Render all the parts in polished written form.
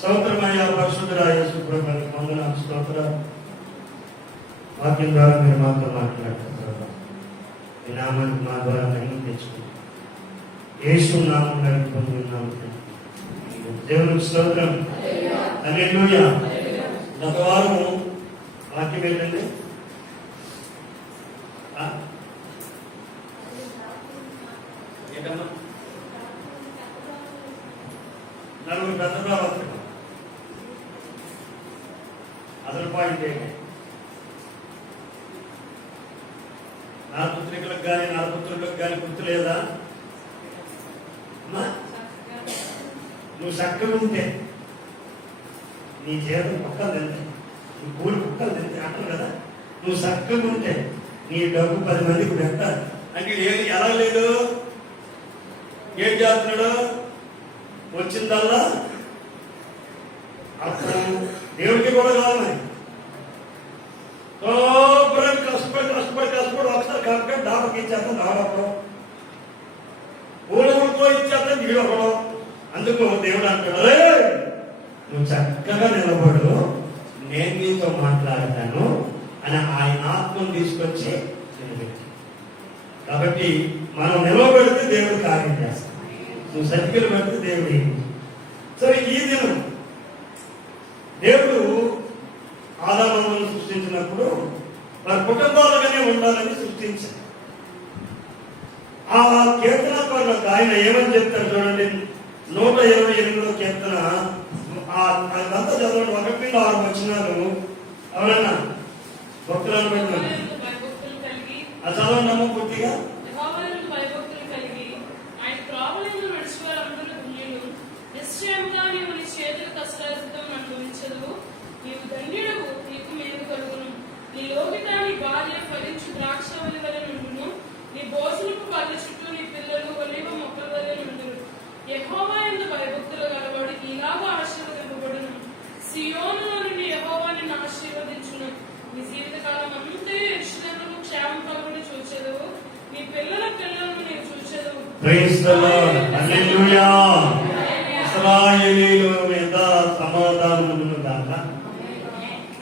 స్తోత్రమయ్యా పరిశుద్ధురాయ సుప్రభాత వందనాలు స్తోత్ర. వాక్యం ద్వారా మీరు మాతో మాట్లాడుతున్నారు. మీ నామానికి మా ద్వారా మహిమ తెచ్చుకుంటాం. యేసు నామమున పొందుతున్నాము. దేవునికి స్తోత్రం. హల్లెలూయా. గత వారము వాక్యం ఏంటంటే నలుగురు పెద్దగా వస్తాడు. అసలు పాయింట్ ఏంటి? నరపుత్రికలకు కానీ నరపుత్రులకు కానీ గుర్తు లేదా? నువ్వు చక్కగా ఉంటే నీ జీవితం కుక్కలు తింటే, నీ కూలి కుక్కలు తింటే అంటారు కదా. నువ్వు చక్కగా ఉంటే నీ డబ్బు 10 మందికి పెట్టాలి అంటే ఎలా లేదు? ఏం చేస్తున్నాడు? వచ్చిందల్లా అప్పుడు దేవుడికి కూడా కావాలి. కష్టపడి ఒకసారి కరెక్ట్గా డాబకి ఇచ్చేస్తాం. డాబప్పుడు ఊళ్ళో ఇచ్చేస్తాం. నీడొకడం. అందుకు దేవుడు అంటాడు, నువ్వు చక్కగా నిలబడు, నేను నీతో మాట్లాడతాను అని ఆయన ఆత్మను తీసుకొచ్చి నిలబెట్టి. కాబట్టి మనం నిలబెడితే దేవుడు కార్యం చేస్తాం. నువ్వు సర్కిల్ పెడితే దేవుడు. సరే, ఈ దినం దేవుడు ఆదామును సృష్టించినప్పుడు వారి కుటుంబాలుగానే ఉండాలని సృష్టించారు. ఆ కీర్తన ఆయన ఏమని చెప్తారు చూడండి. 128 కీర్తన అదంతా చదవండి. 1-6 వచనాలు. ఎవరన్నా భక్తులను పెట్టండి. అది చదవండి అమ్మ పూర్తిగా. నీ భోజనపు పళ్ళ చుట్టూ నీ పిల్లలు ఒలీవ మొక్కల వలె నుండును. యెహోవా యందు భయభక్తులు గలవాడు ఇలాగా ఆశీర్వదింపబడును. సియోనులో నుండి యెహోవా నిన్ను ఆశీర్వదించును. నీ జీవితకాలం అంతా యెరూషలేములో క్షేమం కలుగును చూచెదవు. నీ పిల్లల పిల్లలను నీవు చూచెదవు. Praise the lord. హల్లెలూయా. ఇశ్రాయేలీయుల మీద సమాధానం ఉన్నదాక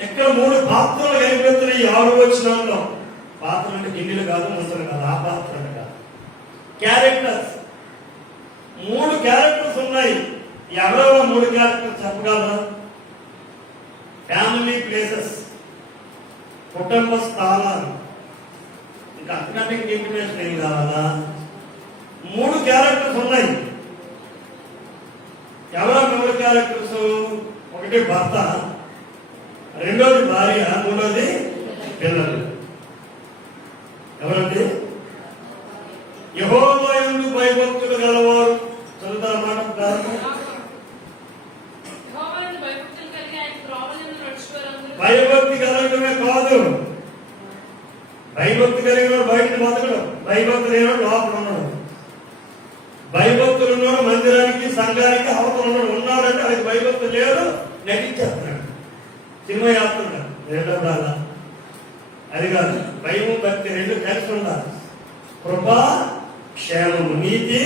ఇక్కడ 3 పాత్రలు కనిపిస్తున్నాయి. 6 వచనంలో పాత్రలు అంటే గిన్నెలు కాదు, ముసలు కాదు, ఆ పాత్రలు కాదు, క్యారెక్టర్స్. 3 క్యారెక్టర్స్ ఉన్నాయి. ఎవరో 3 క్యారెక్టర్స్ చెప్పగలరా? ఫ్యామిలీ ప్లేసెస్, కుటుంబ స్థానాలు. ఇంకా అంతకంటే ఇంటిమేషన్ ఏం కావాలా? 3 క్యారెక్టర్స్ ఉన్నాయి. ఎవరో 3 క్యారెక్టర్స్? ఒకటి భర్త, రెండోది భార్య, మూడోది పిల్లలు. ఎవరండి? యెహోవా యందు భయభక్తులు గలవారు. చదువుతారన్నమాట. భయభక్తి కలగడమే కాదు, భయభక్తి కలిగిన బయట బతకడం, భయభక్తి లేని లోపల ఉన్నాడు. భయభక్తులు ఉన్నాడు మందిరానికి సంఘానికి అవతల ఉన్నాడంటే అది భయభక్తి లేదు, నటించేస్తున్నాడు. సినిమా చేస్తున్నాడు. రెండోదాలా అది కాదు. భయము భక్తి 2 కలిసి ఉండాలి. కృప, క్షేమము, నీతి,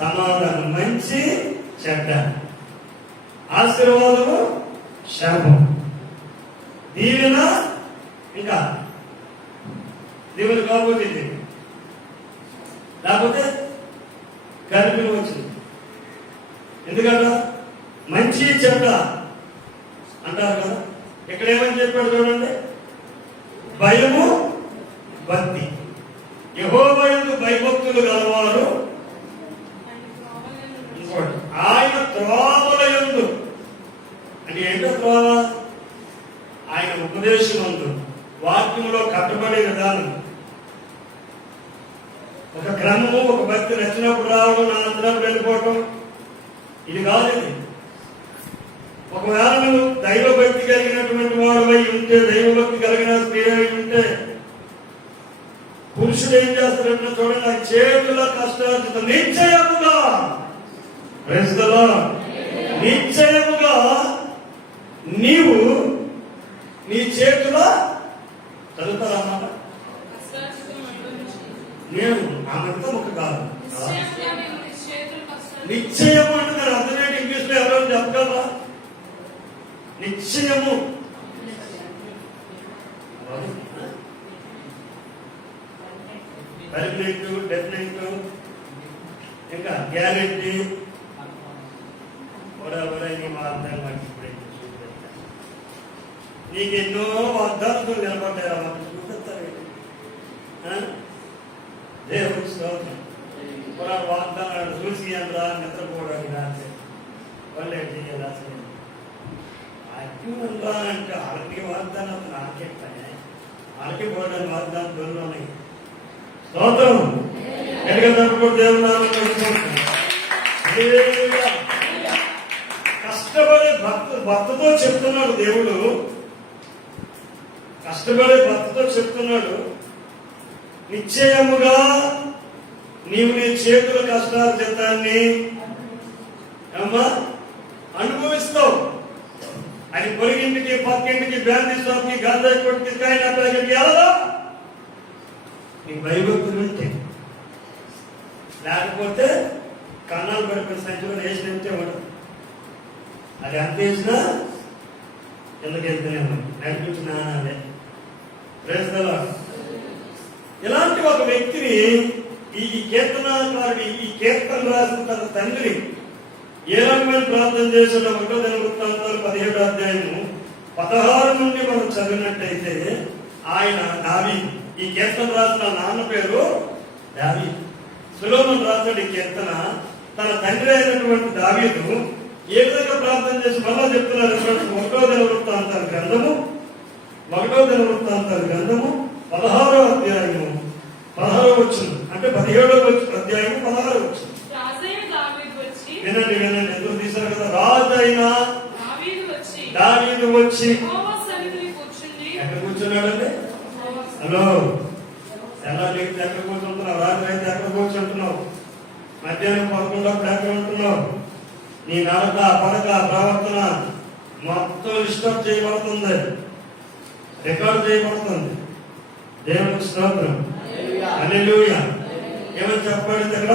సమాధానం, మంచి చెడ్డ, ఆశీర్వాదము, శాపం, దీవెన, ఇంకా దీవెన కాకపోతే లేకపోతే కలిపి వచ్చింది. ఎందుకంటే మంచి చెడ్డ అంటారు కదా. ఇక్కడ ఏమని చెప్పాడు చూడండి. భయము, భక్తి. యెహోవా యందు భయభక్తులు గలవారు. ఆయన త్రోవల యందు అంటే ఏంటో త్రోవ? ఆయన ఉపదేశమందు, వాక్యంలో కట్టుబడే విధానం, ఒక క్రమము, ఒక భక్తి నచ్చినప్పుడు రావడం, నా అందరం వెళ్ళిపోవటం, ఇది కాదు. ఇది ఒకవేళ నువ్వు దైవభక్తి కలిగినటువంటి వాడు ఉంటే, దైవభక్తి కలిగిన స్త్రీ అయి ఉంటే, పురుషుడు ఏం చేస్తాడంటే చూడండి, చేతుల కష్టార్జిత నిశ్చయముగా, నిశ్చయముగా నీవు నీ చేతుల చదువుతారన్నమాట. నేను ఆమెతో ఒక కాదు నిశ్చయం అంటే అర్థమేంటి? ఇంగ్లీష్ లో ఎవరైనా చెప్పగలరా? నిశ్చయము. పర్మనెంట్, డెఫినెట్, ఇంకా గ్యారెంటీ ఎవరైనా వాగ్దానం మర్చిపోయింది. నీకు ఎన్నో వాగ్దానాలు నిలబడ్డారా? మాకు చూపిస్తారు. దేవుడి స్తోత్రం. వాగ్దానాలు చూసి అంతా నిద్రపోవడానికి రాసే వాళ్ళు ఏం చేయాలి? అగ్నిరా అంటే వాళ్ళకి వాగ్దానం నాకే పని. వాళ్ళకి పోవడానికి వాగ్దానం దూరంలో ఉన్నాయి. స్తోత్రం. ఎదుగుతున్నప్పుడు దేవుడు కష్టపడే భర్తతో చెప్తున్నాడు. దేవుడు కష్టపడే భర్తతో చెప్తున్నాడు, నిశ్చయముగా నీవు నీ చేతుల కష్టార్జితాన్ని అనుభవిస్తావు. అది పొరిగింటికి, పక్కింటికి, బ్యాండీ షాప్కి, గాంజాయి కొట్టుకి, కాయినా ప్యాకెట్కి వెళ్ళదా? నీ భయభక్తులు ఉంటే, లేకపోతే కన్నాలు పడిపోయిన సంఖ్యలో వేసినంతే ఉండదు. అది అంత వేసినా ఎందుకు వెళ్తూనే నడిపించిన అదే ప్రేస్తలా. ఇలాంటి ఒక వ్యక్తిని ఈ కీర్తనకారుడి ఈ కీర్తన రాసిన తన తండ్రి ఏ రకమైన ప్రార్థన చేసిన 1వ దినవృత్తాంతాలు 17వ అధ్యాయము 16 నుండి మనం చదివినట్టయితే ఆయన దావీదు. ఈ కీర్తన రాసిన నాన్న పేరు దావీదు. సొలొమోను రాశాడు ఈ కీర్తన. తన తండ్రి అయినటువంటి దావీదు ఏ విధంగా ప్రార్థన చేసి మళ్ళా చెప్తున్నారు. 1వ దినవృత్తాంతాల గ్రంథము 16వ అధ్యాయము 16వ వచనం, అంటే 17వ అధ్యాయము 16వ వచనం. వినండి వినండి, ఎందుకు తీశారు కదా? రాజు అయినా దావీదు వచ్చి ఎక్కడ కూర్చున్నాడండి? హలో, ఎలా లేకపోతే ఎక్కడ కూర్చుంటున్నావు? రాత్రి అయితే ఎక్కడ కూర్చుంటున్నావు? మధ్యాహ్నం 11 ఎక్కడ ఉంటున్నావు? నీ నడక, పడక, ప్రవర్తన మొత్తం డిస్టర్బ్ చేయబడుతుంది, రికార్డు చేయబడుతుంది. దేవునికి స్తోత్రం. హల్లెలూయా. ఏమని చెప్పబడింది అక్కడ?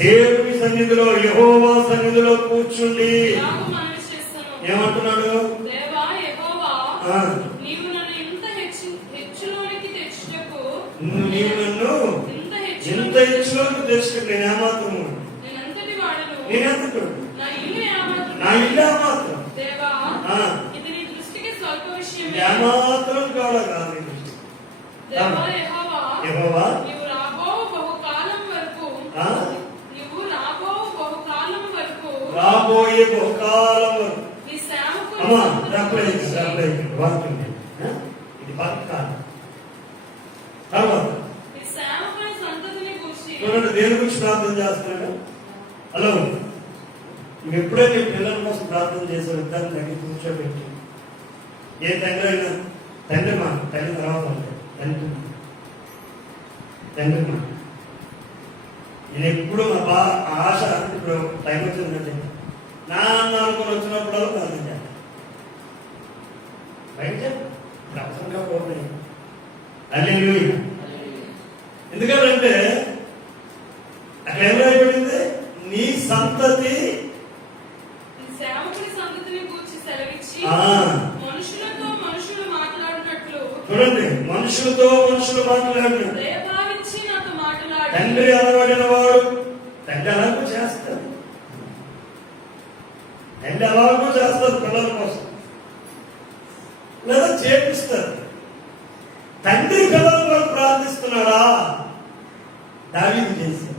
దేవుని సన్నిధిలో, యెహోవా సన్నిధిలో కూర్చుండి ఏమంటున్నాడు? నీవు నన్ను ఇంత హెచ్చులోకి తెచ్చుటకు నేను ఏమాత్రము నేనెంతటి నా ఇల్లు ఏమాత్రం ఏమాత్రం కూడా కాదు. యెహోవా రాబోయే బహుకాలం వరకు ఇది బతకాలి. తర్వాత చూడండి, దేని గురించి ప్రార్థన చేస్తున్నాడు? హలో, నువ్వు ఎప్పుడైతే పిల్లల కోసం ప్రార్థన చేసావు, ఇద్దరు తగ్గి కూర్చోబెట్టి, ఏ తండ్రి అయినా తండ్రి మా తల్లి తర్వాత తండ్రి మా నేను ఎప్పుడు మా ఆశ. ఇప్పుడు టైం వచ్చిందంటే నాన్న అనుకుని వచ్చినప్పుడు ప్రార్థన చేయాలి. బయట అవసరంగా పోతాయి. హల్లెలూయా. ఎందుకంటే అక్కడ ఏం రాయబడింది? నీ సంతతి చూడండి, మనుషులతో మనుషులు మాట్లాడినట్టు తండ్రి అనబడిన వాడు తండ్రి అలాగూ చేస్తారు. తండ్రి అలాగూ చేస్తారు పిల్లల కోసం, లేదా చేపిస్తారు. తండ్రి పిల్లల కోసం ప్రార్థిస్తున్నాడా? దావీదు చేశాడు.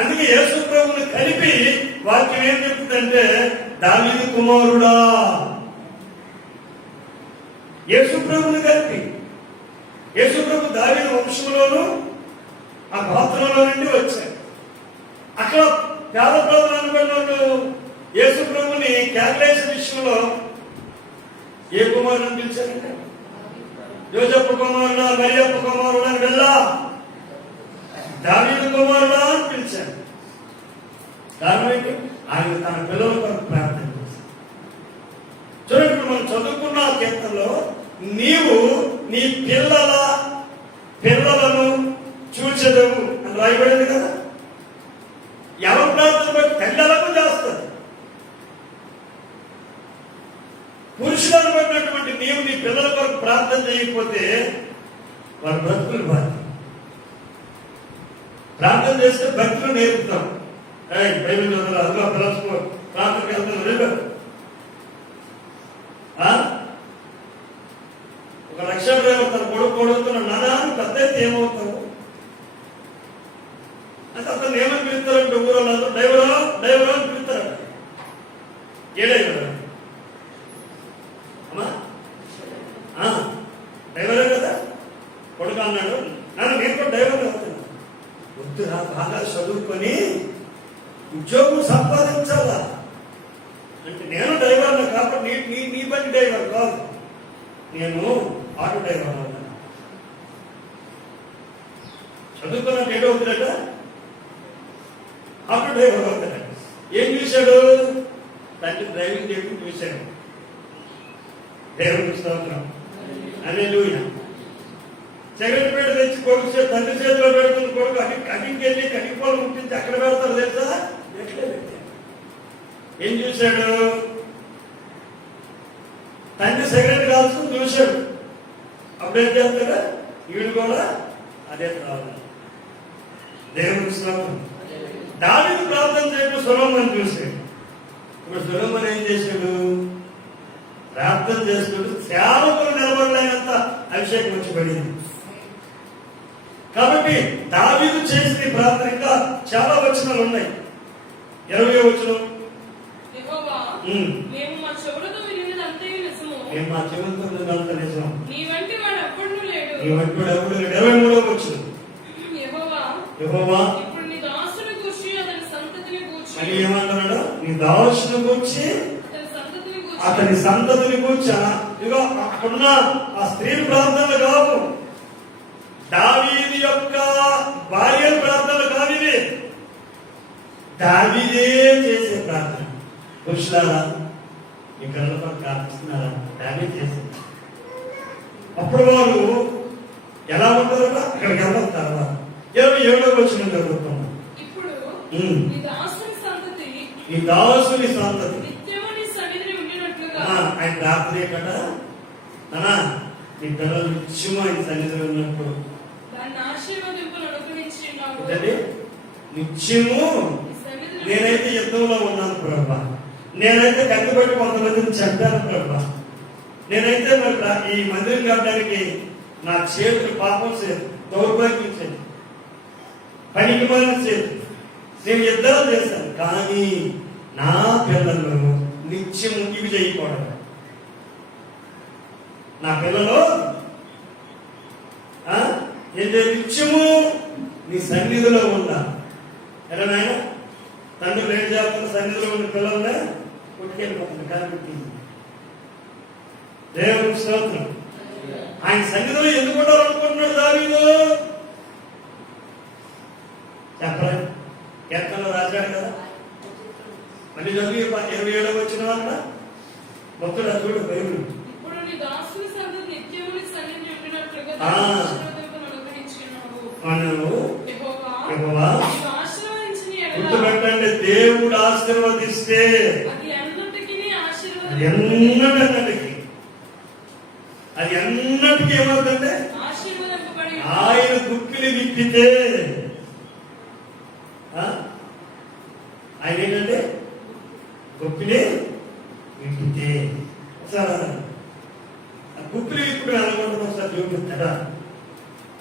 అందుకే యేసు ప్రభువుని కలిపి వాక్యం ఏం చెప్తుందంటే, దావీదు కుమారుడా. యేసు ప్రభువుని కలిపి, యేసు ప్రభు దావీదు వంశంలోను ఆ గోత్రంలో నుండి వచ్చాడు. అక్కడ పేద ప్రజలు అనుకున్న యేసు ప్రభుని క్యాల్కులేషన్ విషయంలో ఏ కుమారుని పిలిచారంటే, యోసేపు కుమారుడా, మరియప్ప కుమారుడా అని వెళ్ళా, దావీదు కుమారుడా అని పిలిచాడు. కారణం ఏంటి? ఆయన తన పిల్లల కొరకు ప్రార్థన చేశాడు. చూడండి, మనం చదువుకున్న కీర్తనలో నీవు నీ పిల్లలను చూచెదవు అని రాయబడింది కదా. ఎవరు ప్రార్థన బట్టి తండ్రులకు చేస్తారు. ప్రార్థన చేయకపోతే వారి బ్రతుకులు బాధ్యత. ప్రార్థన చేస్తే భక్తులు నేర్పుతాం. బైబిల్ చదువు అందులో తెలుసుకో, ప్రార్థనకి వెళ్తాను లేదు. ఒక రక్షణ డ్రైవర్ తన కొడుకు కొడుకుతున్నాడు, నానా పెద్ద అయితే ఏమవుతావు అంటే అతను ఏమని పిలుస్తారంటే ఊరందరూ డ్రైవరా డ్రైవరా అని పిలుస్తారంట. ఏ డ్రైవర్ అమ్మా? డ్రైవరే కదా. కొడుకు అన్నాడు, నాన్న నేను కూడా డ్రైవర్ అవుతున్నా. వద్దురా, బాగా చదువుకొని ఉద్యోగం సంపాదించాలా అంటే నేను డ్రైవర్ని కాబట్టి నీ బండి డ్రైవర్ కాదు, నేను ఆటో డ్రైవర్ అవుతాను. చదువుకున్నట్టు ఏడో అవుతుందట, ఆటో డ్రైవర్ అవుతాడు. ఏం చూశాడు? తండ్రి డ్రైవింగ్ చేయడం చూశాడు. దేవుడికి స్తోత్రం. హల్లెలూయా. సిగరెట్ పేట తెచ్చి కొడుకు తండ్రి చేతిలో పెడుతుంది. కొడుకు కటింగ్కి వెళ్ళి కటింగ్ ముట్టించి అక్కడ పెడతారు తెలుసా? ఎట్లే పెట్టాడు. ఏం చూశాడు? తండ్రి సిగరెట్ కాల్చుకుని చూశాడు. అప్పుడేం చేస్తాడు? వీడు కూడా అదే ప్రార్థన. దేవుడికి స్తోత్రం. దావీదు ప్రార్థన చేయడం సొలొమోను చూశాడు. ఇప్పుడు సొలొమోను ఏం చేశాడు? ప్రార్థన చేసుకుంటూ సేవకులు నిలబడలేనంత అభిషేకం వచ్చి పడింది. కాబట్టి దావీదు చేసిన ప్రార్థన ఇంకా చాలా వచనాలు ఉన్నాయి. 20వ వచనం, యెహోవా మేము మా చెవులతో వినినదంతయు నిజము, మేము మా చెవులతో వినినదంతా నిజం, నీ వంటి వాడు ఎప్పుడూ లేడు, నీ వంటి వాడు ఎప్పుడూ లేడు. 23వ వచనం, యెహోవా ఇప్పుడు నీ దాసుని గూర్చి అతని సంతతిని గూర్చి, అని ఏమంటున్నాడు? నీ దాసుని గూర్చి అతని సంతతిని గూర్చి. ఇదిగో అక్కడున్న ఆ స్త్రీ ప్రార్థనలు కావు, దావీదు యొక్క భార్య ప్రార్థనలు కావు ఇవి. దావీదే చేసే ప్రార్థన. పురుషులారా ఈ పిల్లలతో ప్రార్థిస్తున్నారా? దావీదు చేసింది. అప్పుడు వారు ఎలా ఉంటారట? అక్కడికి వెళ్ళడం తర్వాత 27వ వచనం చదువుతాం. ఇప్పుడు నీ దాసుని సంతతి నిత్యము నీ సన్నిధిని ఉండినట్లుగా. ఆయన ప్రార్థన కదా, నానా నీ పిల్లలు నిత్యము ఆయన సన్నిధిలో ఉన్నప్పుడు దాన్ని ఆశీర్వదింపును అనుగ్రహించినావు. నిత్యము నేనైతే యుద్ధంలో ఉన్నాను ప్రభా, నేనైతే కట్టుబడి కొంతమందిని చంపాను ప్రభా, నేనైతే మరి ఈ మందిరం కట్టడానికి నా చేతులు పాపం చేతి, దౌర్భాగ్యం చేతి, పనికి మాలిన చేతి, నేను యుద్ధాలు చేశాను. కానీ నా పిల్లలు నిత్యము ఇవి చేయకూడదు. నా పిల్లలు నిత్యము నీ సన్నిధిలో ఉందా? ఎలా నాయన? తండ్రి లేని జాతర సన్నిధిలో ఉన్న పిల్లలనే కొట్టుకెళ్ళిపోతుంది కాబట్టి దేవుని స్తోత్రం. ఆయన సన్నిధిలో ఎందుకు ఉండాలనుకుంటున్నాడు దావీదు? చెప్పలే, కీర్తనలో రాశాడు కదా. మళ్ళీ చదివి 27వ వచనం అక్కడ భక్తుడు చూడు బైబిల్. ఇప్పుడు నీ దాసుని సంతతి నిత్యము నీ సన్నిధిని ఉండినట్లుగా ఆశీర్వదింపును అనుగ్రహించినావు. యెహోవా గుర్తుపెట్టండి, దేవుడు ఆశీర్వదిస్తే అది ఎన్నటికీ ఏమవుతుందంటే ఆయన గుప్పిని విప్పితే, ఆయన ఏంటంటే గుప్పిని విప్పితే. సార్ గుప్పిని విప్పుడు అనుకుంటున్నాం. ఒకసారి చూపిస్తాడా?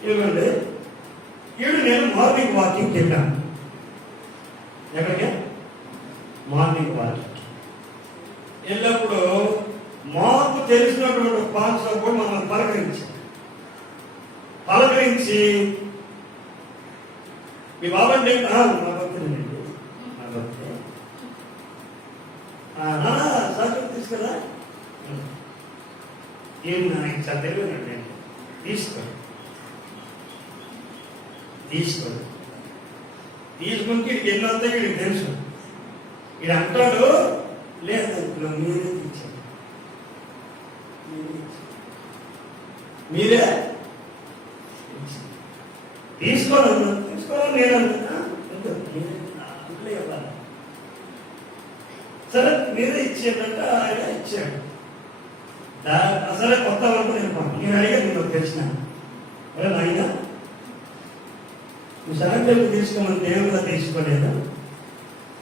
ఇవ్వండి. ఈడు నేను మార్నింగ్ వాకింగ్కి వెళ్ళాను. ఎక్కడికి? మార్నింగ్ వాకింగ్ వెళ్ళినప్పుడు మాకు తెలిసినటువంటి పాన్సర్ కూడా మమ్మల్ని పలకరించి మీ బాబండి నా భక్తులండి, నా భక్తి సార్ తీసుకురా, ఏం నాకు చదివేనండి, తీసుకోండి తీసుకుంటే ఇది ఎన్నంతా వీడికి తెలుసు. ఇది అంటాడు, లేదు మీరే తెచ్చారు, మీరే తీసుకోవాలి నేను అంటున్నా. సరే మీరే ఇచ్చేటంటే ఆయన ఇచ్చాడు. అసలే కొత్త వరకు నేను అడిగా నేను తెలిసిన నాయన నువ్వు శాంతి తీసుకోమని దేవుడుగా తీసుకోలేదు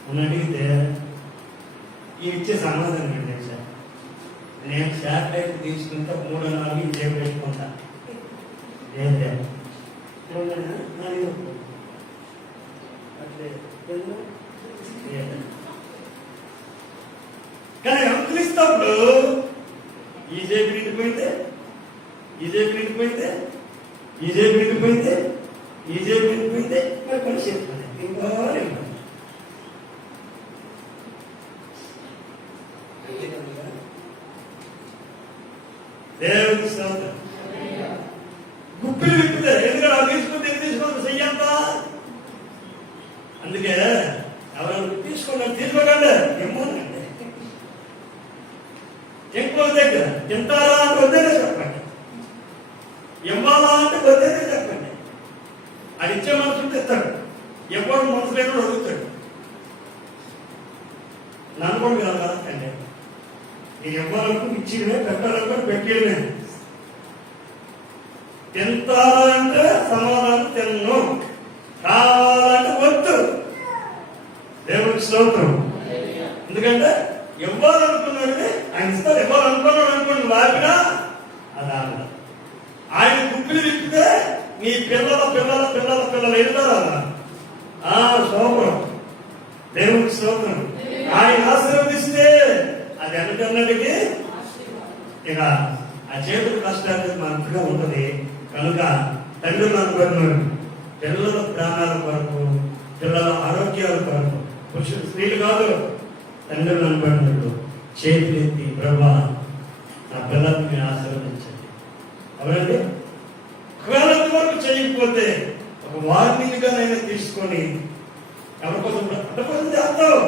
అని అడిగితే ఈ ఇచ్చే సమాధానం ఏంటి సార్, నేను శాటిలైట్ తీసుకుంటే 3-4 ఇంకే పెట్టుకుంటా లేదా కానీ అంకులిస్తప్పుడు ఈ జేబు నిండిపోయిందే, ఈ జేబు నిండిపోయిందే, ఈ జేబు నిండిపోయిందే, ఈ జేబు నిండిపోయిందే, మరి పని చెప్తాను ఇంకా దేవుడికి స్తోత్రం. గుప్పిలు విప్పితే ఎందుకంటే ఆ తీసుకుంటే చెయ్యంత. అందుకే ఎవరైనా తీసుకోకండి ఇమ్మోనండి ఎక్కువ దగ్గర తింటారా అంటే వద్దేనే చెప్పండి, ఇవ్వాలా అంటే వద్దేనే చెప్పండి. అది ఇచ్చే మనసు తెస్తాడు, ఎవరు మనసు లేకుండా అడుగుతాడు. నన్ను కూడా కాదు కదండి, నేను ఇవ్వాలనుకుని ఇచ్చినే, పెట్టాలనుకుని పెట్టేనే. తింటారంటే సమాధానం తిన్ను, కావాలంటే వద్దు. దేవుడికి స్తోత్రం. ఎందుకంటే ఇవ్వాలనుకున్నాడు ఆయన ఇస్తారు, ఇవ్వాలనుకున్నాడు అనుకోండి లాగినా అది ఆగదు. ఆయన గుప్పిలు విప్పితే నీ పిల్లల పిల్లల పిల్లల పిల్లలు వెళ్తారా స్తోత్రం. దేవుడికి స్తోత్రం. ఆయన ఆశీర్వదిస్తే అది అనుకున్నటికి ఇక ఆ చేతులు కష్టాలు మనకుగా ఉంటుంది. కనుక తండ్రులు అనుకున్నాడు పిల్లల ప్రాణాల కొరకు, పిల్లల ఆరోగ్యాల కొరకు, పురుషులు స్త్రీలు కాదు, తండ్రులు అనుకున్నాడు చేతులు ఎత్తి ప్రభా నా పిల్లల్ని ఆశీర్వదించండి. అవునండి, ఒకవేళ వరకు చేయకపోతే ఒక వార్నింగ్గానైనా తీసుకొని ఎవరికోసం అంతకోసం చేస్తావు.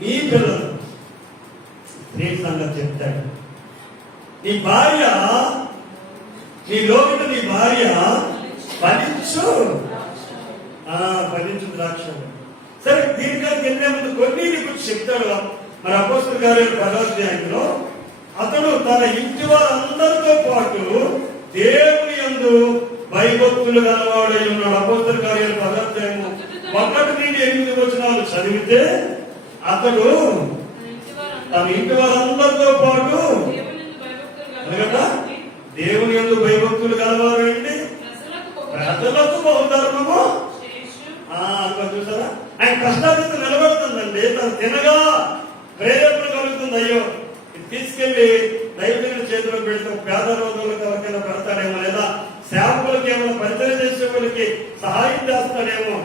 నీ పిల్లలు నీ సంగతి చెప్తాడు. నీ భార్య, నీ లోపల నీ భార్య ఫలించు ద్రాక్ష. సరే, దీనికన్నా వెళ్ళే ముందు కొన్ని గురించి చెప్తాడు. మరి అపోస్తలుల కార్యాలు 10వ అధ్యాయంలో అతడు తన ఇంటి వారందరితో పాటు దేవుని యందు భయభక్తులు గలవాడై ఉన్నాడు. అపోస్తలుల కార్యాలు 10వ అధ్యాయము 1-8 వచనాలు చదివితే అతడు తన ఇంటి వారందరితో పాటు దేవుని యందు భయభక్తులు గలవారు అండి, ప్రజలకు బహుధర్మము చూసారా. ఆయన కష్టాలతో నిలబడుతుందండి. తను తినగా ప్రేరేపణ కలుగుతుంది. అయ్యో ఇది తీసుకెళ్లి దైవజనుల చేతిలో పెడితే పేద రోజులకు ఎవరికైనా పెడతాడేమో, లేదా సేవకులకి ఏమైనా పరిచయం చేసే వాళ్ళకి సహాయం చేస్తాడేమో.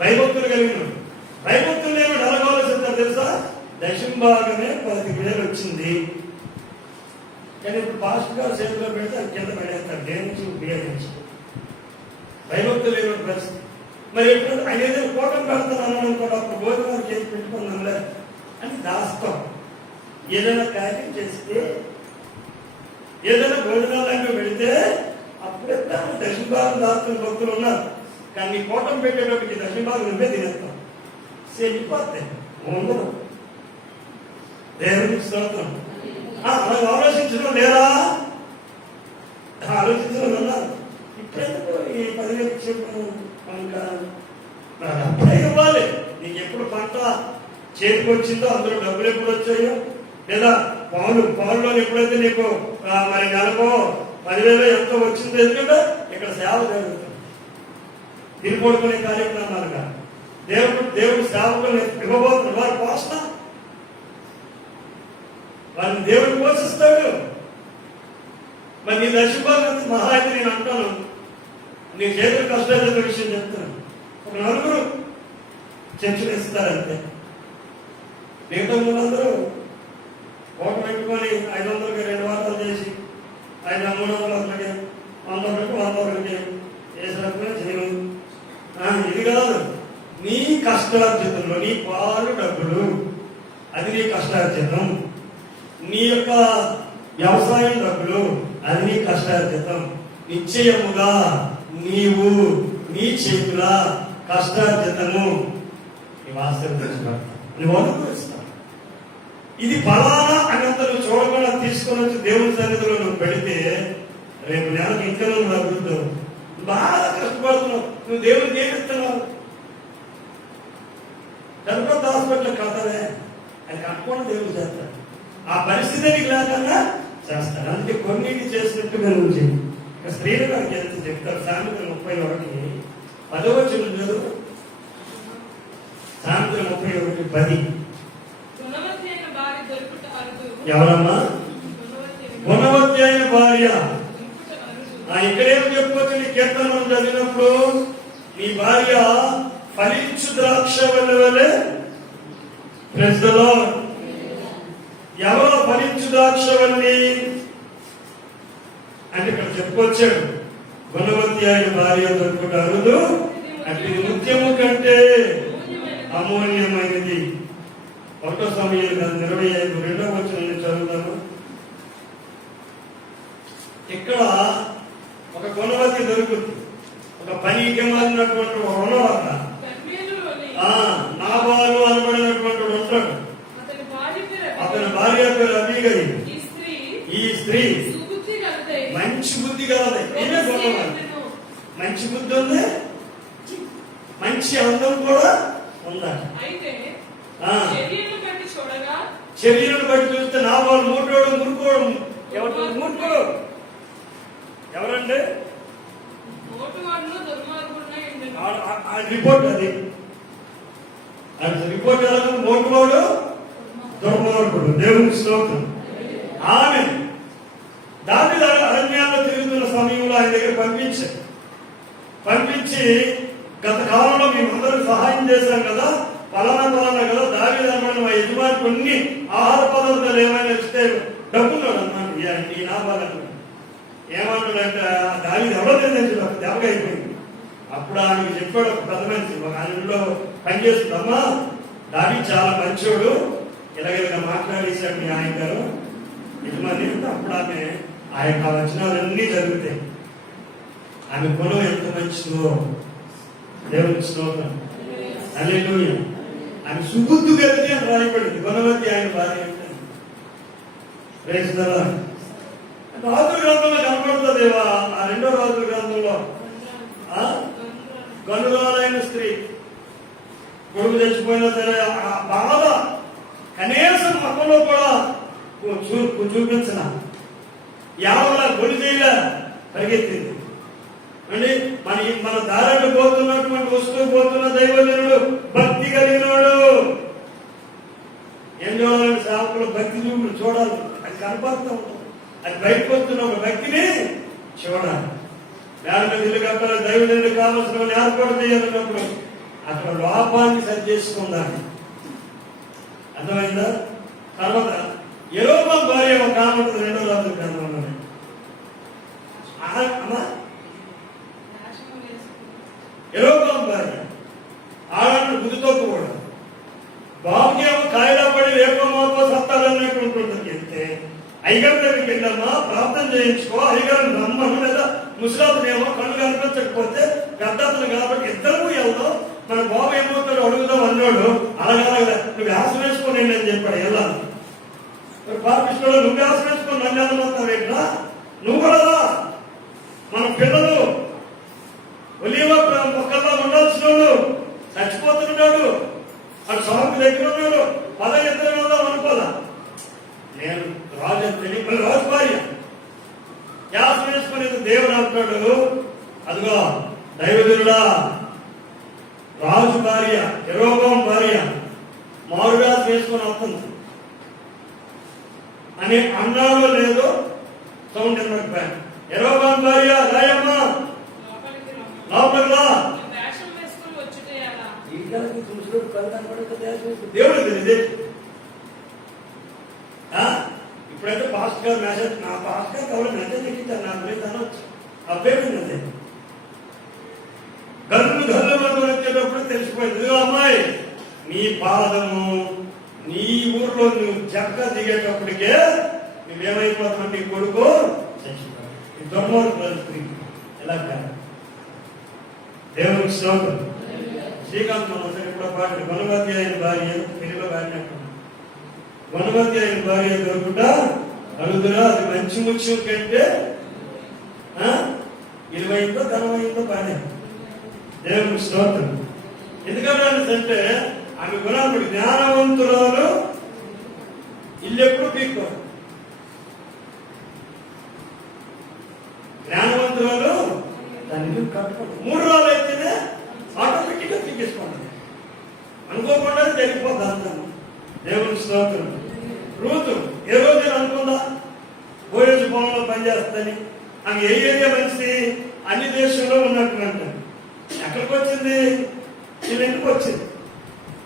భయభక్తులు కలిగిన భయభక్తులు ఏమో ఎలాగోసిందో తెలుసా, దక్షిణ భాగమే 10,000 వచ్చింది. కానీ ఇప్పుడు పాస్టర్ గారు చేతిలో పెడితే అది కింద పడేస్తాడు, దేనికి ఉపయోగించి. భయభక్తులు ఏమిటి పరిస్థితి. మరి ఎప్పుడు ఆయన ఏదైనా కోటం పెడతాను అనుకోండి, అప్పుడు భోజనాలు చేసి పెట్టుకుందాంలే అని దాస్తాం. ఏదైనా కార్యం చేస్తే, ఏదైనా భోజనాలు అంటే పెడితే అప్పుడే దక్షిణ భాగం దాస్తున్న భక్తులు ఉన్నారు. కానీ నీ కోటం పెట్టేటప్పటికి దక్షిణ భాగం నువ్వే తినేస్తాం, వెళ్ళిపోతాయి ఉండదు. దేవునికి స్తోత్రం. అలా ఆలోచించడం లేదా, ఆలోచించడం ఉన్నారు. ఇప్పుడెందుకు ఈ 10,000 చెప్పు, అప్పుడే ఇవ్వాలి. నీకు ఎప్పుడు పంట చేతికి వచ్చిందో అందులో డబ్బులు ఎప్పుడు వచ్చాయో, లేదా పాలులో ఎప్పుడైతే నీకు మరి నెలకో 10,000 ఎంతో వచ్చిందో, ఎందుకంటే ఇక్కడ సేవ జరుగుతుంది. తిరిగిపోడుకునే కార్యక్రమాలుగా దేవుడు సేవకులు ఇవ్వబోతున్నారు. వారి పోషణ, వారిని దేవుడు పోషిస్తాడు. మరి నీ దర్శింపాలని మహా అయితే నేను అంటాను, నీ చేతులు కష్టాలు విషయం చెప్తాను. ఒక 4 చర్చలు ఇస్తారంతే. మిగతా ముందందరూ ఓట పెట్టుకొని 500కి 2 వార్తలు చేసి 300కి 100కి చేసినట్టుగా చేయను. ఇది కాదు, నీ కష్టార్జితంలో నీ పాలు డబ్బులు, అది నీ కష్టార్జితం. నీ యొక్క వ్యవసాయం డబ్బులు, అది నీ కష్టార్జితం. నిశ్చయముగా నీవు నీ చేతుల కష్టార్జితము నీవు ఆశీర్వదించబడతావు, నువ్వు అనుభవిస్తావు. ఇది ఫలానా అని అంతా చూడకుండా తీసుకుని దేవుని సన్నిధిలో నువ్వు పెడితే రేపు నెలకు ఇంకా నువ్వు అభివృద్ధి బాగా కష్టపడుతున్నావు, నువ్వు దేవుడికి ఏమి ఇస్తున్నావు? గణపతి హాస్పిటల్ కడతావే, అది కట్టుకోవడం దేవుడు చేస్తాడు. ఆ పరిస్థితి నీకు లేకుండా చేస్తాడు. అందుకే కొన్నింటి చేసినట్టుగా నువ్వు చేయి. ఇక స్త్రీలు నాకు ఎంత చెప్తారు. సామెతలు 31:10 లేదు, సామెతలు 31:10. ఎవరమ్మా? గుణవతి అయిన భార్య. ఇక్కడేం చెప్పుకోవచ్చు? నీ కీర్తనం చదివినప్పుడు నీ భార్య ఫలించు ద్రాక్ష వల్లే. Praise the lord. ఎవరో ఫలించు ద్రాక్ష వల్లి అంటే ఇక్కడ చెప్పుకొచ్చాడు. గుణవతి అయిన భార్య దొరుకుట అరుదు, అంటే ముత్యము కంటే అమూల్యమైనది. 1 సమూయేలు 25:2 చదువుతాను. ఇక్కడ ఒక గుణవతి దొరుకుతుంది. ఒక పనికి మారినటువంటి ఉన్నవాడ నాబాలు అనబడినటువంటి ఉంటాడు. అతని భార్య పేరు అబీగయి. ఈ స్త్రీ మంచి బుద్ధి కలది. మంచి బుద్ధి ఉంది, మంచి అందం కూడా ఉందా. చర్యలను బట్టి చూస్తే నాబాలు మూటోడు మురుకోడు. మూర్ఖుడు ఎవరండి? రిపోర్ట్ అది రిపోర్ట్ ఎలా? మోటువాడు దుర్మార్గుడు. దేవునికి స్తోత్రం. ఆమె దావీదు అరణ్యాల్లో తిరుగుతున్న సమయంలో ఆయన దగ్గర పంపించి గత కాలంలో మేమందరూ సహాయం చేశాం కదా, పలానా కదా, దావీదు అన్నమాట మా యజమాని కొన్ని ఆహార పదార్థాలు ఏమైనా ఇస్తే డబ్బున్నాడు అన్నమాట. ఈ నాబాలు ఏమంటాడంటే దావీదు ఎవరో తెలియదు, దెబ్బగా అయిపోయింది. అప్పుడు ఆయనకు చెప్పాడు ఒక పెద్ద మనిషి, ఒక ఆయనలో పనిచేస్తుందమ్మా, దావీదు చాలా మంచోడు, ఇలాగ మాట్లాడేశాడు మీ ఆయన గారు యజమాని. అప్పుడు ఆమె ఆ యొక్క వచనాలన్నీ జరుగుతాయి. ఆమె గుణం ఎంత మంచిదో. దేవునికి స్తోత్రం. హల్లెలూయా. ఆమె సుబుద్ధి కలిగి అని రాయబడింది. గుణవతి ఆయన భార్య అంటే. Praise the lord. రాజుల గ్రంథంలో కనపడుతుందేవా? ఆ 2వ రాజుల గ్రంథంలో గనురాలైన స్త్రీ కొడుకు చచ్చిపోయినా సరే ఆ బాధ కనీసం మొక్కలో కూడా చూపించిన యావల గొడి చేయలే, పరిగెత్తింది. అంటే మన దారిలో పోతున్నటువంటి వస్తువు పోతున్న దైవజనుడు భక్తి కలిగినవాడు ఏం చూడాలంటే సేవకులు భక్తి చూడాలి. అది కనపడుతూ ఉంటుంది. అది బయటకు వస్తున్న ఒక వ్యక్తిని చూడాలి. దాని మీద ఇల్లు కట్టాలి, దైవజనుడు కావాల్సిన ఏర్పాటు చేయాలన్నప్పుడు అక్కడ లోపాన్ని సరి చేసుకుందాన్ని. అర్థమైందా? తర్వాత యెరోబాము భార్య ఒక ఆమె ఉంటుంది 2వ రాజుల గ్రంథంలోనే. యెరోబాము భార్య ఆడను బుద్ధితో కూడా బాబుకేమో కాయలా పడి రేపమోపో సత్తాలన్నట్టు ఉంటుంది. వెళ్తే అయ్యగారి దగ్గరికి వెళ్ళమ్మా, ప్రార్థన చేయించుకో, అయ్యగారిని రమ్మను, లేదా ముసలాదునేమో కళ్ళు కనిపించకపోతే పెద్దతను కాబట్టి ఇద్దరు వెళ్దాం, మన బాబు ఏమవుతాడు అడుగుదాం అన్నాడు. అలాగే నువ్వు వ్యాసం వేసుకొని అని చెప్పాడు. వెళ్ళాలి పాపిస్తాడు, నువ్వు వ్యాసం వేసుకొని నన్ను వెళ్ళమంటావు ఏంటా? నువ్వు కూడా మన పిల్లలు ఒలివ మొక్కల్లో ఉండాల్సిన వాడు చచ్చిపోతున్నాడు, అటు స్వామి దగ్గర ఉన్నాడు, ఇద్దరు వెళ్దాం అనుకోదా. నేను రాజు తెలియ రాజు భార్య వ్యాసం వేసుకునేది దేవుడు అంటాడు. అదిగో దైవజనుడా, రాజు భార్య యెరోబాము భార్య మారువ్యాసం వేసుకొని వస్తుంది అని అన్నాడో లేదో సౌండ్ ఎన్నో. యెరోబాము భార్య రాయమ్మా లోపలికి రా. దేవుడు తెలియదు. ఇప్పుడైతే పాస్ట్ గారు మెసేజ్, నా పాస్ట్ గారు ఎవరు మెసేజ్ ఎక్కించారు నా గురించి అనొచ్చు. అబ్బేమింది గల్లు వచ్చేటప్పుడు తెలిసిపోయింది. అమ్మాయి నీ పాదము నీ ఊర్లో నువ్వు జక్క దిగేటప్పటికే నువ్వేమైపోతావు, నీ కొడుకు చచ్చిపోతావు. దొంగ ఎలా కాదు. దేవునికి స్తోత్రం. శ్రీకాంత్ ఒకసారి కూడా పాట గుణవతి అయిన భార్య తెలుగులో పాడినట్టు. గుణవతి అయిన భార్య దొరుకుట అడుగురా అది మంచి ముత్యం కంటే ఇరవైందో ఘనమైందో బాగా దేవునికి స్తోత్రం. ఎందుకంటే ఆమె గుణాలు జ్ఞానవంతురాలు ఇల్లు ఎప్పుడు పీక్కోరు. జ్ఞానవంతురాలు దాని ఇల్లు కట్టుకోరు. 3 రోజులు అయితేనే ఆటోమేటిక్ గా పీకేసుకోండి. అనుకోకుండా జరిగిపోద్ది అంతా. దేవునికి స్తోత్రం. రూతు ఏ రోజు అనుకుందా బోయజు పొలంలో పనిచేస్తుందని. ఆమె ఏ ఏరియా మంచిది అన్ని దేశంలో ఉన్నట్టు అంటారు. ఎక్కడికి వచ్చింది? వీళ్ళ ఇంటికి వచ్చింది.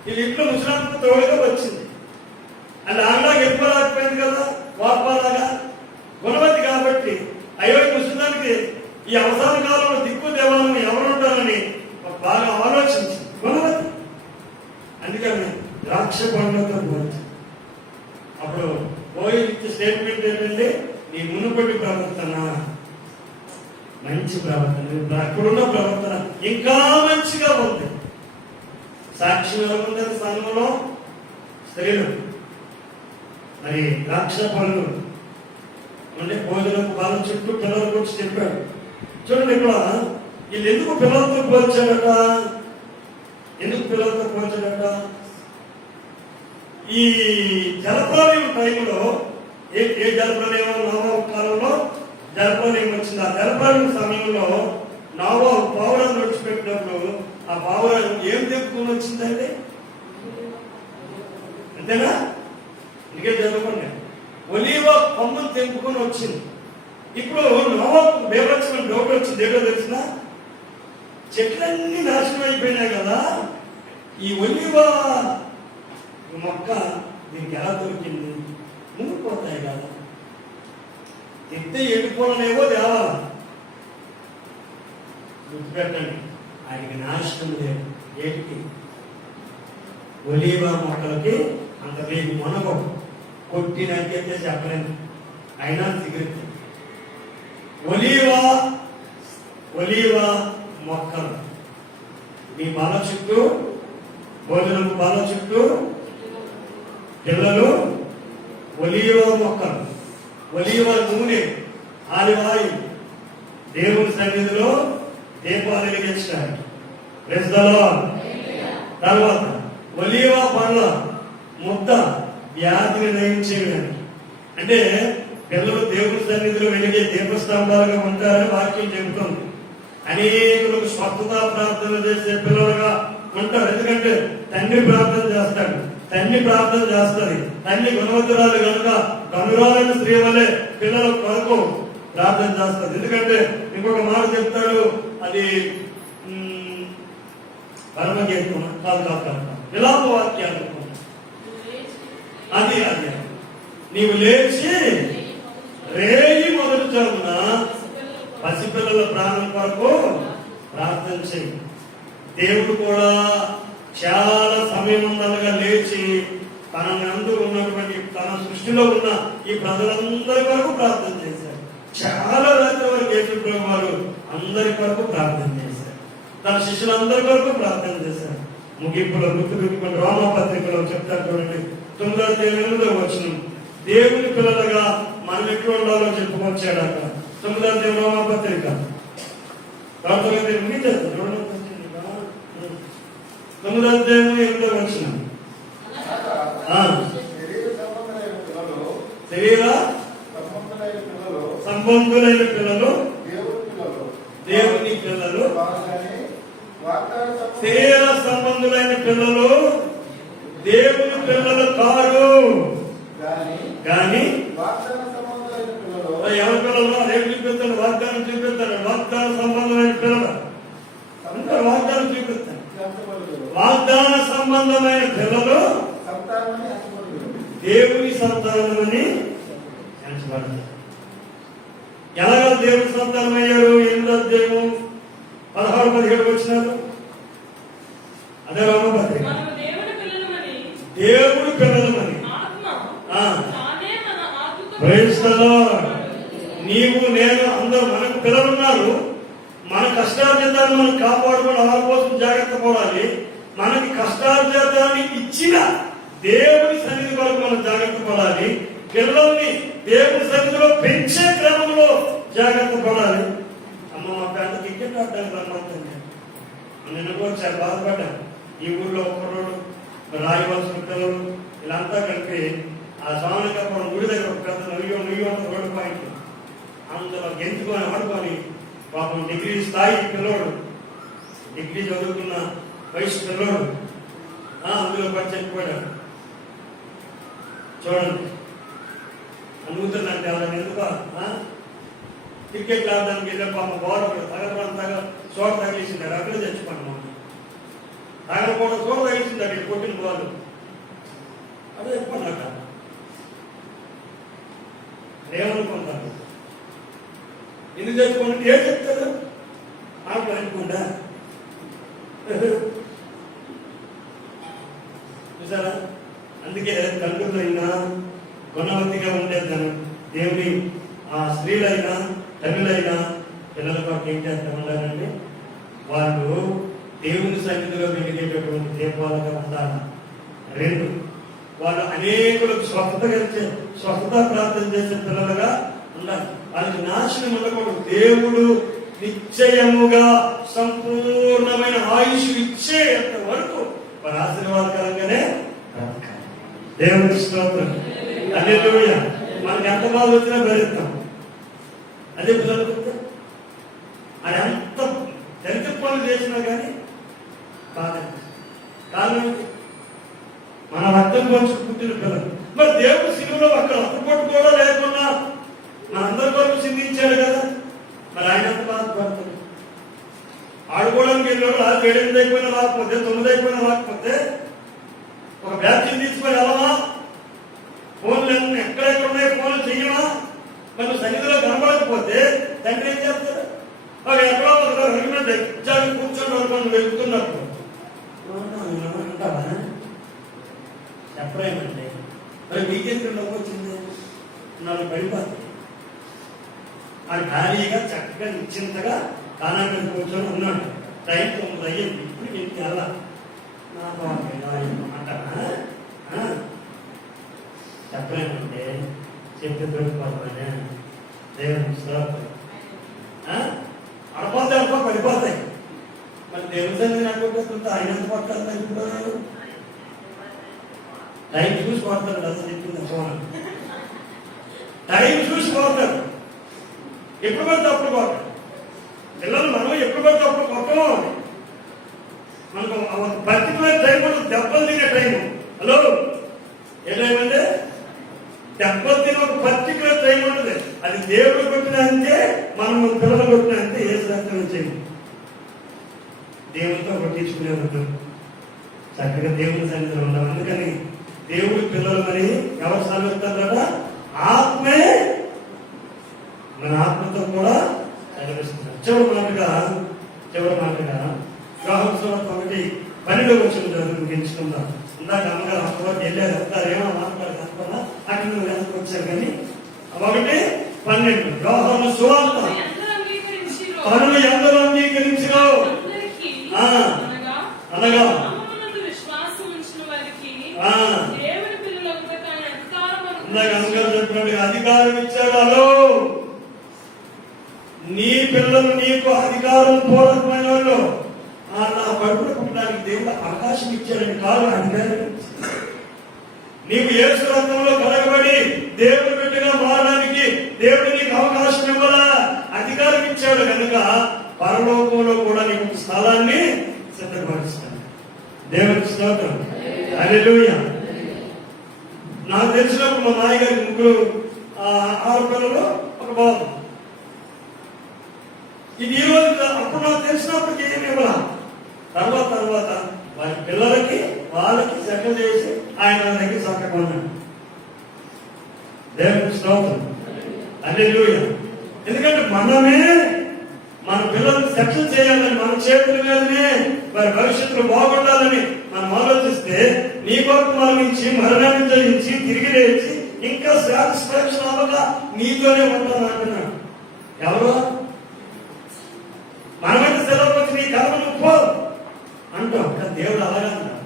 వీళ్ళ ఇంట్లో ముసలాంత తోడుగా వచ్చింది. అది ఆమెలాగా ఎక్కువ రాకపోయింది కదా, వాపాలాగా గుణవతి కాబట్టి అయ్యో ముసలానికి ఈ అవసర కాలంలో దిక్కు దేవాలని ఎవరుంటారని బాగా ఆలోచించింది గుణవతి. అందుకని ద్రాక్ష పండ్లతో పోవచ్చు. అప్పుడు పోయి ఇచ్చే స్టేట్మెంట్ ఏంటంటే నీ మునుపటి ప్రవర్తన మంచి ప్రవర్తన, అక్కడున్న ప్రవర్తన ఇంకా మంచిగా ఉంది. సాక్షి ఉంది స్థానంలో స్త్రీలు మరి ద్రాక్ష పళ్ళు అంటే భోజనపు వాళ్ళ చుట్టూ పిల్లల గురించి చెప్పాడు. చూడండి ఇక్కడ వీళ్ళు ఎందుకు పిల్లలతో పోల్చాడట? ఎందుకు పిల్లలతో పోల్చాడట? ఈ జలప్రలయం టైంలో ఏ జలప్రలయం నోవా కాలంలో జలప్రలయం వచ్చింది. ఆ జలప్రలయం సమయంలో నోవా పావురాన్ని నడిచిపెట్టినప్పుడు ఆ పావురాన్ని ఏం తెప్పుకొని వచ్చిందండి? అంతేనా? ఇంకే చదువుకోండి. ఒలీవ కొమ్మను తెంపుకొని వచ్చింది. ఇప్పుడు నోవాకు బేభత్సమైన డౌట్ వచ్చింది. ఏంటో తెలిసిన చెట్లన్నీ నాశనం అయిపోయినాయి కదా, ఈ ఒలీవ మొక్క దీనికి ఎలా దొరికింది? మునిగిపోతాయి కదా, ఎత్తే ఎండిపోవడమేవో తేవాలా. గుర్తుపెట్టండి, ఆయనకి నాశనం లేదు. ఏటికి? ఒలీవ మొక్కలకి అంత వేగి మునగవు. కొట్టినైతే చెప్పలేను. అయినా సిగరెట్ ఒలీవ మొక్కలు మీ బాల చుట్టూ, భోజనం బాల చుట్టూ పిల్లలు ఒలీవ మొక్కలు, ఒలీవ నూనె, ఆలివాయు దేవుని సన్నిధిలో దీపాలు వెలిగించడానికి. Praise the lord. తర్వాత ఒలీవ పండ్ల ముద్ద వ్యాధిని నయించేయడానికి. అంటే పిల్లలు దేవుని సన్నిధిలో వెలిగే దీపస్తంభాలుగా ఉంటారని వాక్యం చెబుతుంది. అనేకులకు స్వస్థత ప్రార్థన చేసే పిల్లలుగా ఉంటారు. ఎందుకంటే తండ్రి ప్రార్థన చేస్తాడు, తల్లి ప్రార్థన చేస్తుంది. తల్లి గుణవంతురాలు కనుక గనురాలైన స్త్రీ వల్లే పిల్లల కొరకు ప్రార్థన చేస్తుంది. ఎందుకంటే ఇంకొక మాట చెప్తాడు, అది పరమగీతం కాదు, విలాప వాక్యాలు. అది నీవు లేచి రేయి మొదటి జామున పసిపిల్లల ప్రాణం కొరకు ప్రార్థన చేయి. దేవుడు కూడా చాలా సమయమందరగా లేచి తన నందు ఉన్నటువంటి తన సృష్టిలో ఉన్న ఈ ప్రజలందరి కొరకు ప్రార్థన చేశారు. చాలా రాత్రి వరకు యేసు వారు అందరి కొరకు ప్రార్థన చేశారు. తన శిష్యులందరి కొరకు ప్రార్థన చేశారు. ముగింపులో గుర్తుపెట్టుకుని రోమాపత్రికలో చెప్తారు చూడండి, 9వ వచనం. దేవుని పిల్లలుగా మనం ఎట్లా ఉండాలో చెప్పుకొచ్చాడు అక్కడ. 9వ రోమాపత్రిక 9వ వచనం. శరీర సంబంధులైన పిల్లలు దేవుని పిల్లలు, శరీర సంబంధులైన పిల్లలు దేవుని పిల్లలు కారు కానీ ఎవరి పిల్లలు రేపు చూపిస్తాడు, వాగ్దానం చూపిస్తాడు. వాగ్దాన సంబంధమైన పిల్లలు అందరూ వాగ్దానం చూపిస్తాడు. వాగ్దాన సంబంధమైన పిల్లలు దేవుని సంతానమని ఎంచబడతారు. ఎలాగ దేవుని సంతానం అయ్యారు? 8వ అధ్యాయం 16-17 వచ్చినారు. అదే రోమపత్రిక. దేవుని పిల్లలమని ప్రైజ్ ది లార్డ్. నీవు నేను అందరూ మనకు పిల్లలున్నారు. మన కష్టార్జితాన్ని మనం కాపాడుకుని వాళ్ళ కోసం జాగ్రత్త పడాలి. మనకి కష్టార్జితాన్ని ఇచ్చిన దేవుని సన్నిధి వరకు మనం జాగ్రత్త పడాలి. పిల్లల్ని దేవుని సన్నిధిలో పెంచే క్రమంలో జాగ్రత్త పడాలి. అమ్మ మా పెద్ద క్రికెట్ ఆడడానికి రమ్మంటుంది. నేను కూడా చాలా బాధపడ్డాను. ఈ ఊళ్ళో ఒక్కరోడు రాయవలసిన పిల్లలు వీళ్ళంతా కలిపి ఆ సామాన్యపురం గుడి దగ్గర ఒక పెద్ద నుయ్యి రోడ్డు పాయింట్ అందులో గెంతుకొని ఆడుకొని పాపం డిగ్రీ స్థాయి పిల్లోడు, డిగ్రీ చదువుకున్న వయసు పిల్లోడు అందులో పడి చనిపోయాడు. చూడండి అనుగుతుందంటే వాళ్ళని ఎందుకు క్రికెట్ ఆడడానికి వెళ్ళే పాపం బాల్ తగలంతగా చోట తగిలిసింది. అక్కడే చచ్చిపోయాను. తగలకూడదు చోట తగిలిసింది. అక్కడ కొట్టిన బాల్ అదే చెప్పండి. ఏమనుకుంటారు? ఎందుకు చచ్చిపోండి ఏం చెప్తారు? ఆటలు అనుకుంటా చూసారా? అందుకే తండ్రులైనా గుణవతిగా ఉండేది దేవుని స్త్రీలైనా తల్లులైనా పిల్లల పట్ల ఏం చేస్తూ ఉండాలంటే వాళ్ళు దేవుని సన్నిధిలో వెలిగేటటువంటి దీపాలుగా ఉండాలి. రెండు, వాళ్ళు అనేకులకు స్వస్థత ప్రార్థన చేసే పిల్లలుగా ఉండాలి. వాళ్ళకి నాశనం ఉండకూడదు. దేవుడు నిశ్చయముగా సంపూర్ణమైన ఆయుష్ ఇచ్చేంత వరకు వారి ఆశీర్వాదకరంగానే దేవుని స్తోత్రం. హల్లెలూయా. మనకి ఎంత బాధ వచ్చినా భరిస్తాం. అదే పిల్లలు అది ఎంత దళిత పనులు చేసినా కానీ బాధ. కారణం మన రక్తం కొంచెం పుట్టిన పిల్లలు. మరి దేవుడు శిలువలో అక్కడ అప్పుపట్టు కూడా లేకుండా మనందరి కొరకు చిందించాడు కదా. మరి ఆయన ఎంత బాధపడతాడు? ఆడుకోవడానికి వెళ్ళాడు. 7 అయిపోయినా రాకపోతే 9 అయిపోయినా రాకపోతే ఒక వ్యాక్సిన్ తీసుకొని వెళ్ళమా? ఫోన్లు ఎక్కడెక్కడ ఉన్నాయి ఫోన్లు చెయ్యమా? మనం సన్నిధిలో కనబడకపోతే తండ్రి ఏం చేస్తాడు? వాడు ఎక్కడో ఇచ్చాడు కూర్చొని మనం వెళ్తున్నప్పుడు అంటావా? చెప్పలేమండి. మరి మీకెందుకు నవ్వు వచ్చింది? నాలుగు పడిపోతుంది. అది ఖాళీగా చక్కగా నిశ్చింతగా కానాన్ని కూర్చొని ఉన్నాడు. టైం 9 అయ్యింది. ఇప్పుడు ఇంటికి వెళ్ళా నాకు అంటారా? చెప్పలేమంటే చెప్పి దొరికిపోతానే. దేవుని స్తోత్రం. అడపోతాయి పడిపోతాయి. మరి దేవుని సంగతి నాకు ఆయన ఎంత పట్టాలి? ఇప్పుడు టైం చూసి కొడతాడు. అసలు చెప్పింది ఫోన్ టైం చూసి కొడతాడు. ఎప్పుడు పడితే అప్పుడు కొడతాడు. పిల్లలు మనం ఎప్పుడు పడితే అప్పుడు కొట్టము. మనకు పర్టికులర్ టైం ఉంటుంది. దెబ్బలు తినే టైం. హలో ఏ టైం అంటే దెబ్బలు తినే ఒక పర్టికులర్ టైం ఉంటుంది. అది దేవుడు కొట్టిన అంతే, మనం పిల్లలు కొట్టిన అంతే. ఏ శాస్త్రం చేయం. దేవుడితో కొట్టించుకునే ఉంటాం. చక్కగా దేవుని సన్నిధిలో ఉంటాం. అందుకని దేవుడి పిల్లలు మరి ఎవరు చదివిస్తారా? ఆత్మే మన ఆత్మతో కూడా చదివిస్తున్నారు. చివరి మాటగా యోహాను 1:12 ముగించుకుందాం. ఇందాక అమ్మగారు అంతవరకు వెళ్ళారు. ఏమో మాట్లాడుతున్నా అక్కడ నువ్వు వెనక్కి వచ్చారు. కానీ 1:12 యోహాను సువార్త పనులు ఎందరూ అంగీకరించినో అనగా అధికారం ఇచ్చాడు. హలో, నీ పిల్లలు నీకు అధికారం పూర్వకమైన వాళ్ళు నా కడుపులో పుట్టడానికి దేవుడు అవకాశం ఇచ్చాడని కాదు. అధికారం నీకు యేసు రక్తంలో కలగబడి దేవుడి బిడ్డగా మారడానికి దేవుడు నీకు అవకాశం ఇవ్వాలా? అధికారం ఇచ్చాడు. కనుక పరలోకంలో కూడా నీకు స్థలాన్ని సిద్ధపరుస్తాడు. దేవునికి స్తోత్రం. హల్లెలూయా. నాకు తెలిసినప్పుడు మా నాయగారి 6 పిల్లలు ఒక బాబు. ఇది ఈ రోజు అప్పుడు నాకు తెలిసినప్పటికీ ఏమి ఇవ్వాల. తర్వాత వారి పిల్లలకి వాళ్ళకి సెటిల్ చేసి ఆయన దగ్గర చక్కకున్నాడు. దేవునికి స్తోత్రం. హల్లెలూయా. ఎందుకంటే మనమే మన పిల్లల్ని సెటిల్ చేయాలని, మన చేతుల మీదనే వారి భవిష్యత్తులో బాగుండాలని మనం ఆలోచిస్తే నీ కొరకు మరణించి మరణాన్ని జయించి తిరిగి లేచి ఇంకా సాటిస్ఫాక్షన్ అవ్వగా నీతోనే ఉంటాను అంటున్నాడు. ఎవరు? మనమైతే సెలవుకొచ్చి నీ కర్మ నువ్వు పో అంటాం. కానీ దేవుడు అలాగంటాడు.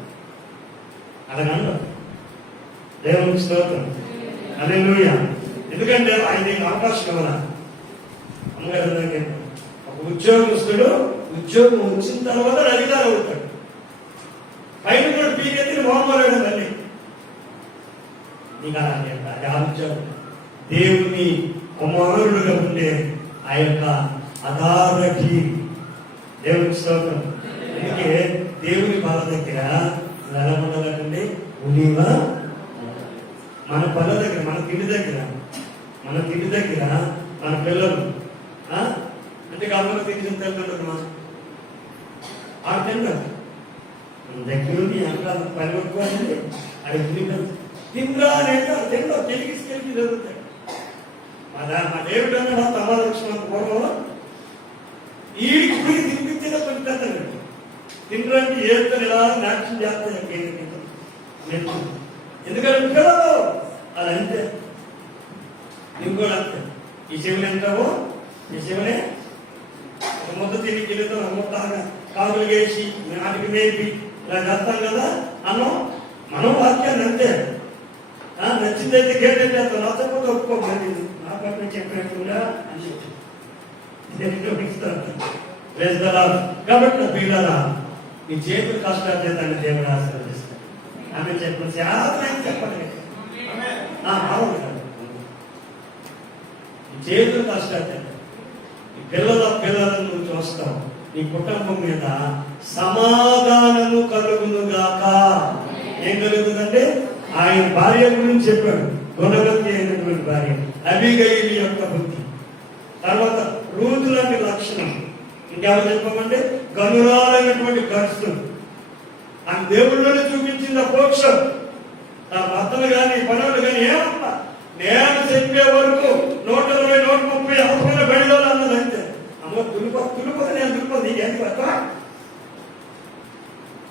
దేవునికి స్తోత్రం. హల్లెలూయా. ఎందుకంటే ఆయన అవకాశం ఇవ్వాలా. అమ్మగారు ఒక ఉద్యోగస్తుడు ఉద్యోగం వచ్చిన తర్వాత అధికారం అవుతాడు. పైన కూడా పీకెత్తి మోహమాడు మళ్ళీ నీకు అది ఆలోచన. దేవుని కుమారుడుగా ఉండే ఆ యొక్క అథారిటీ దేవునికి స్తోత్రం. అందుకే దేవుని బాల దగ్గర ఎలా ఉండాలంటే ఉనివా మన పళ్ళ దగ్గర, మన తిండి దగ్గర మన పిల్లలు అంటే కాలంలో తిరిగి తింటుంటారు. ఆ తింటారు మన దగ్గర ఉంది అంకాల పని పట్టుకోవాలంటే అది తిండ్రా అనేది తిండా తెలిగి జరుగుతాయి. మా దేవుడు అన్న తమాలక్షణ పూర్వం ఈ తినిపించేదా కొంచెం పెద్దలు తినడానికి ఏదో ఇలా నాట్యం చేస్తాయి. ఎందుకంటే పిల్లలు అది అంతే. నువ్వు కూడా అంతే. ఈ చెవిని అంటావు, ఈ చెవినే ఒక ముద్ద తిని గిల్లుతో ముద్దగా కాకులు వేసి నాటికి మేపి ఇలా చేస్తాం కదా అన్నం. మనం వాక్యాన్ని అంతే. నచ్చిందైతే గేట్ చేస్తాం, నచ్చకపోతే ఒప్పుకోమని నా పక్కన చెప్పినట్టుగా అని కాబట్టి పిల్లలా ఈ చేతులు కష్టాలు చేద్దాన్ని దేవుడు ఆశీర్వదిస్తాడు. ఆమె చెప్పిన శాతం చెప్పండి. ఈ చేతులు కష్టాలు ఈ పిల్లలను నువ్వు చూస్తావు. నీ కుటుంబం మీద సమాధానము కలుగునుగాక. ఏం కలుగుతుందంటే ఆయన భార్య గురించి చెప్పాడు. గుణవతి అయినటువంటి భార్య అబీగయిలు యొక్క బుద్ధి. తర్వాత రూతు లాంటి లక్షణం. ఇంకెవరు చెప్పమంటే గనురాలైనటువంటి ఖర్చు ఆ దేవుళ్ళని చూపించింది. ఆ మోక్షం ఆ భర్తలు కానీ పనులు కానీ ఏమన్నా నేను చెప్పే వరకు 120, 130 అవసరమైన బడిలో అన్నది అంతే. తులుపది నేను తులుపది ఏంటి పక్క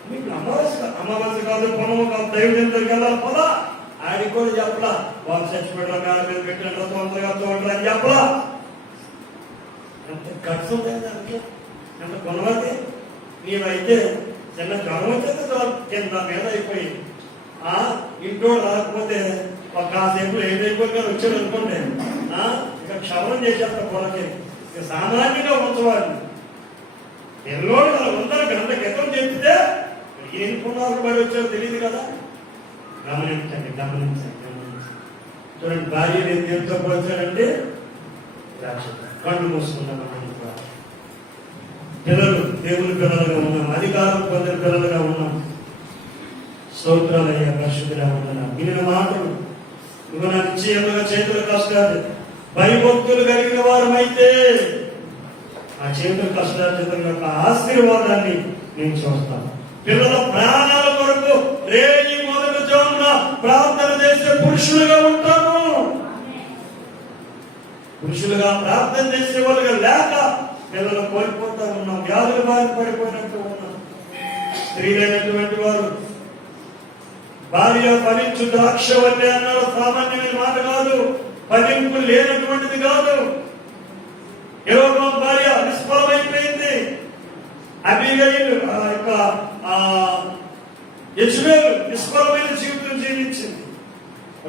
మీకు అమావాస్య కాదు, పొనము కాదు, దైవజంతులకు వెళ్ళాలి పదా. ఆడికి కూడా చెప్పలా. వాళ్ళు చచ్చిపెట్టడం మేడ మీద పెట్టిన తొందరగా అని చెప్పలా. ఎంత ఖర్చు ఉంటుంది దానికి, ఎంత కొనవద్ది. నీవైతే చిన్న జ్వరం వచ్చేది కింద మీద అయిపోయి ఇంట్లో రాకపోతే ఒక కాసేపు ఏదైపోయి వచ్చాడు అనుకోండి ఇక క్షవరం చేసేస్తా పొలకి. ఇక సామాన్యంగా ఉంచవాలి. ఎన్నోడు కదా అందరూ గంట క్రితం చెప్తే ఏం పునాలు పడి వచ్చారో తెలియదు కదా. గమనించండి. చూడండి, భార్య నేను దేంతో పోల్చాడంటే కళ్ళు మూసుకున్నాం. పిల్లలు దేవుని పిల్లలుగా ఉన్నాం, అధికారం పొందిన పిల్లలుగా ఉన్నాం. స్తోత్రాలయ్యా, పరిశుద్ధులా ఉన్నాం. వినిన మాటలు నువ్వు నాకు నిశ్చయముగా చేతుల కష్టాలు భయభక్తులు కలిగిన వారమైతే ఆ చేతుల కష్టార్జితం యొక్క ఆశీర్వాదాన్ని నేను చూస్తాను. పిల్లల ప్రాణాల కొరకు రేయి మొదటి జామున ప్రార్థన చేసే పురుషులుగా ఉంటాను. పురుషులుగా ప్రార్థన చేసే వాళ్ళుగా లేక పిల్లలు కోల్పోతా ఉన్నాం. వ్యాధుల బారి పడిపోయినట్టు ఉన్నాం. స్త్రీలైనటువంటి వారు భార్య ఫలించు ద్రాక్ష వల్లే అన్నారు. సామాన్యమైన మాట కాదు, ఫలింపు లేనటువంటిది కాదు. యెహోవా భార్య నిష్ఫలమైపోయింది. అబీగయిలు యెజ్బేలు నిష్ఫలమైన జీవితం జీవించింది.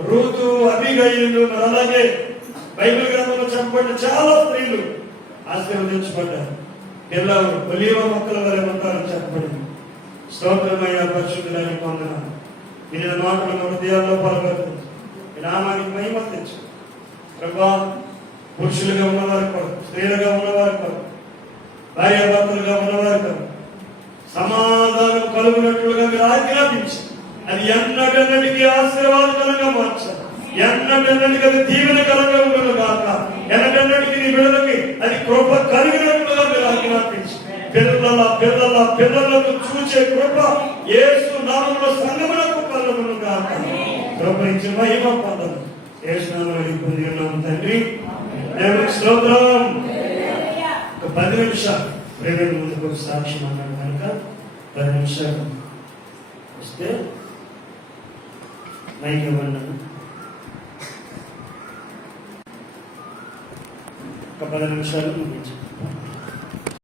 రూతు, అబీగయిలు, అలాగే బైబిల్ గ్రంథంలో చెప్పబడిన చాలా స్త్రీలు ఆశీర్వదించబడ్డారు. పిల్లలు ఒలీవ మొక్కల వలె ఉంటారని చెప్పబడింది. స్తోత్రమైన పరిశుద్ధులని పొందనాలు. వినిన మాటలు హృదయాల్లో పలకరించు. నామానికి మహిమ తెచ్చు ప్రభా. పురుషులుగా ఉన్నవారు కాదు, స్త్రీలుగా ఉన్నవారు కాదు, భార్యాభర్తలుగా ఉన్నవారు కాదు, సమాధానం కలుగునట్లుగా మీరు ఆజ్ఞాపించి అది ఎన్నటన్నిటికీ ఆశీర్వాదకరంగా మార్చాలి. ఎన్నటన్నిటికీ అది దీవెనకరంగా ఉండదు కాక ఎన్నటన్నిటికీ నీ బిడ్డలకి అది కృప కలిగినట్లుగా మీరు ఆజ్ఞాపించి పిల్లలకు చూసే కృప యేసు నామములో సంగములకు కలుగును కాక. కృప ఇచ్చి మహిమ పొందను. యేసు నామములో పొంది ఉన్నాము తండ్రి. దేవునికి స్తోత్రం. ఒక 10 నిమిషాలు ప్రేమ ముందుకు సాక్ష్యం అన్నాడు కనుక 10 నిమిషాలు వస్తే మైక్ ఇవ్వండి. ఒక 10 నిమిషాలు ముగించు.